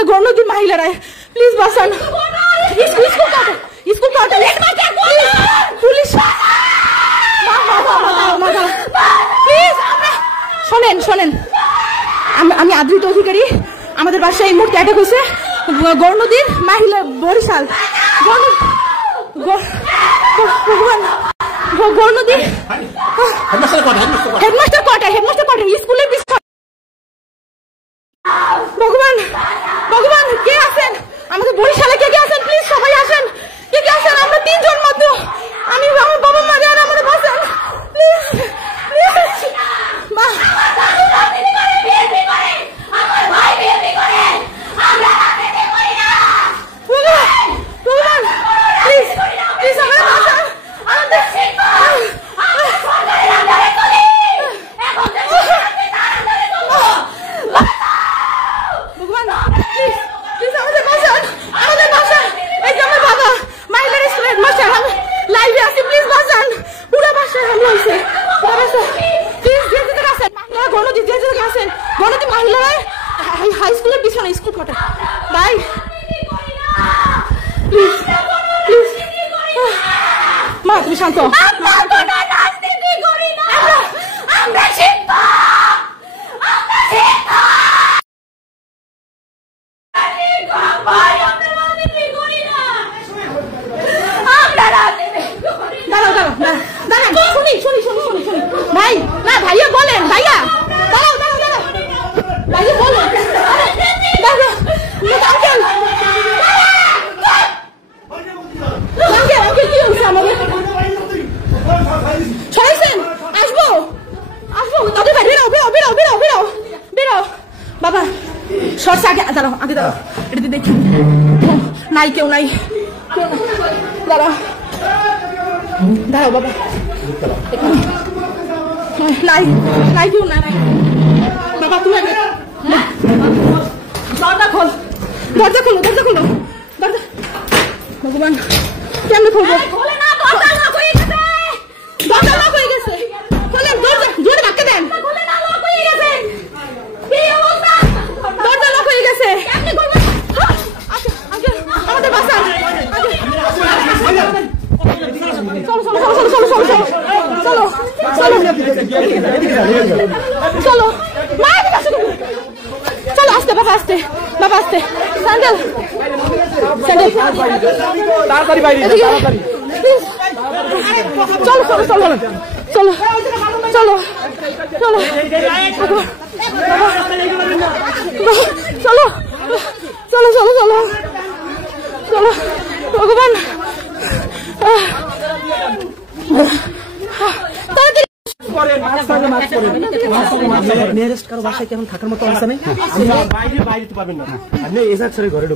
মাহিলারা গণনদীর মাহিলারা please বাঁচান school police শোনেন আমি আদৃত অধিকারী আমাদের বাসায় এই মুহূর্তে অ্যাটাক হয়েছে গণনদীর মাহিলা বরিশাল ভগবান গণনদী হেডমাস্টার কোয়ার্টার স্কুলের পিছনে ভগবান কে আছেন আমাদের বরিশালে কে আছেন প্লিজ সবাই আসেন কে আছেন আমরা 3 জন মাত্র আমি আমার বাবা মা যারা আমাদের বাঁচান প্লিজ মা হাই স্কুলের পিছনে স্কুল কোয়ার্টার ভাই প্লিজ মা তুমি শান্ত শুনি ভাই না ভাইয়া বলেন ভাইয়া দাঁড়াও ভাইয়া বলেন বাবা সরষে আগে দাঁড়াও এটা দেখি নাই কেউ নাই দাঁড়াও বাবা নাই কেউ নাই বাবা তুমি দরজা খোলো ভগবান কেমনে খুলবো দরজা লক হয়ে গেছে জোরে ধাক্কা দেন দরজা লক হয়ে গেছে আমাদের বাসান চলো আস্তে বাবা আস্তে স্যান্ডেল তাড়াতাড়ি বাইরে চলো ভগবান নিয়ারেস্ট কারো বাসায় কি এখন থাকার মতো অবস্থা নেই বাইরে তো পাবেন না আপনি এসাক ঘরে